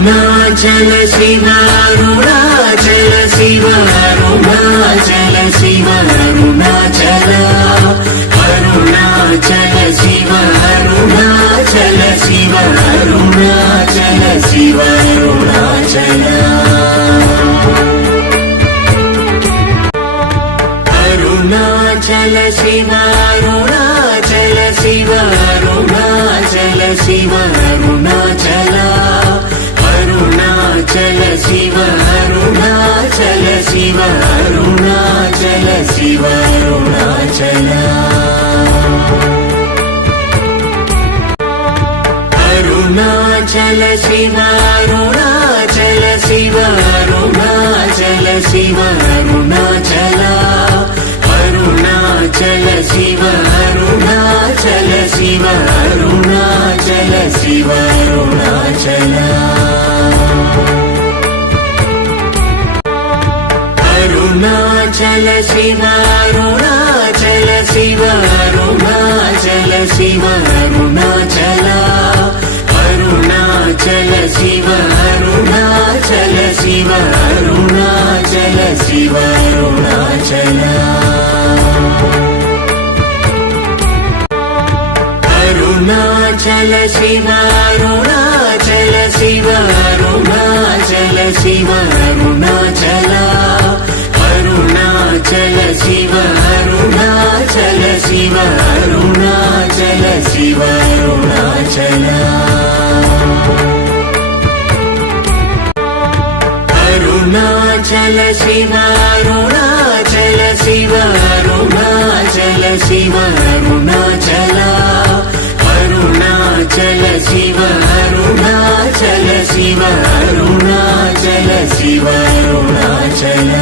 Arunachal Shiva Arunachal Shiva Arunachal Shiva Arunachal Arunachal Shiva Arunachal Shiva Arunachal Shiva Arunachal Arunachal Shiva Arunachal Shiva Arunachal Shiva Arunachal Arunachal Shiva Arunachal Shiva Arunachal Shiva Arunachal Arunachal Shiva Arunachal Shiva Arunachal Shiva Arunachal Arunachal Shiva Arunachal Shiva Arunachal Shiva Arunachal Arunachal Shiva Arunachal Shiva Arunachal Shiva Arunachal Arunachal Shiva Arunachal Shiva Arunachal Shiva Arunachal Arunachal Shiva Arunachal Shiva Arunachal Shiva Arunachal Arunachal Shiva Arunachal Shiva Arunachal Shiva Arunachal Arunachal Shiva Arunachal Shiva Arunachal Shiva Arunachal Arunachal Shiva Arunachal Shiva Arunachal Shiva Arunachal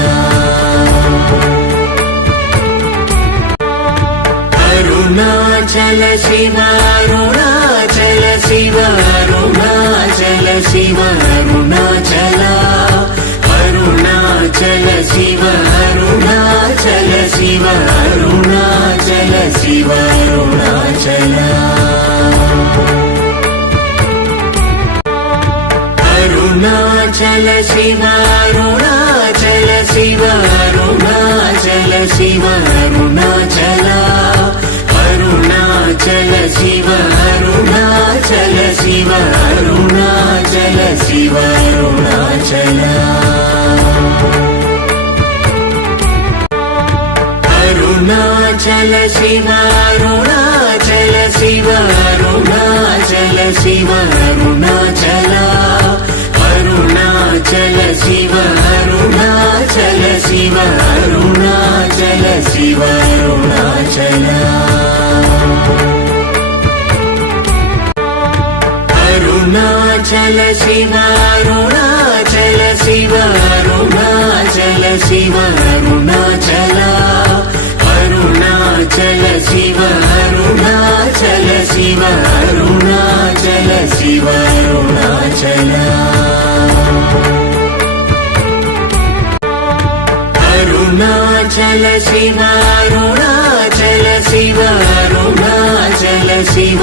Arunachal Shiva Arunachal Shiva Arunachal Shiva Arunachal Arunachal Shiva Arunachal Shiva Arunachal Shiva Arunachal Arunachal Shiva Arunachal Shiva Arunachal Shiva Arunachal Arunachal Shiva Arunachal Shiva Arunachal Shiva Arunachal Arunachal Shiva Arunachal Shiva Arunachal Shiva Arunachal Arunachal Shiva Arunachal Shiva Arunachal Shiva Arunachal Arunachal Shiva Arunachal Shiva Arunachal Shiva Arunachal Arunachal Shiva Arunachal Shiva Arunachal Shiva Arunachal Arunachal Shiva Arunachal Shiva Arunachal Shiva